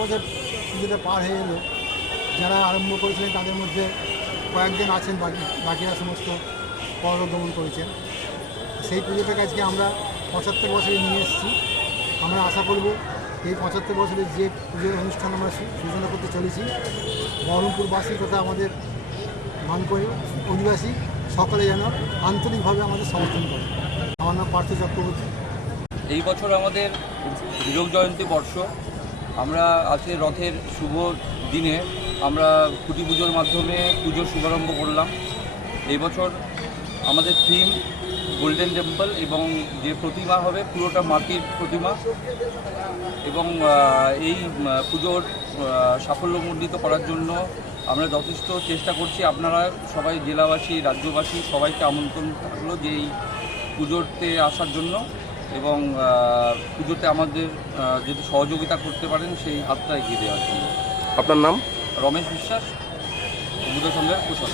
বছর পুজোটা পার হয়ে এলো। যারা আরম্ভ করেছিলেন তাদের মধ্যে কয়েকজন আছেন, বাকি বাকিরা সমস্ত পরগমন করেছেন। সেই পুজোটাকে আজকে আমরা পঁচাত্তর বছরে নিয়ে এসেছি। আমরা আশা করব এই পঁচাত্তর বছরের যে পুজোর অনুষ্ঠান আমরা সূচনা করতে চলেছি বহরমপুরবাসী তথা আমাদের মানকই অধিবাসী সকলে যেন আন্তরিকভাবে আমাদের সমর্থন করে। আমার নাম পার্থ চক্রবর্তী। এই বছর আমাদের হীরক জয়ন্তী বর্ষ। আমরা আজকে রথের শুভ দিনে আমরা খুঁটি পুজোর মাধ্যমে পুজোর শুভারম্ভ করলাম। এই বছর আমাদের থিম গোল্ডেন টেম্পল এবং যে প্রতিমা হবে পুরোটা মাটির প্রতিমা এবং এই পুজোর সাফল্যমণ্ডিত করার জন্য আমরা যথেষ্ট চেষ্টা করছি। আপনারা সবাই জেলাবাসী, রাজ্যবাসী সবাইকে আমন্ত্রণ থাকল যে এই পুজোতে আসার জন্য। এবং পুজোতে আমাদের যদি সহযোগিতা করতে পারেন সেই হাতটা এগিয়ে দেওয়ার জন্য। আপনার নাম? রমেশ বিশ্বাস বুধ সন্ধ্যার কুশল।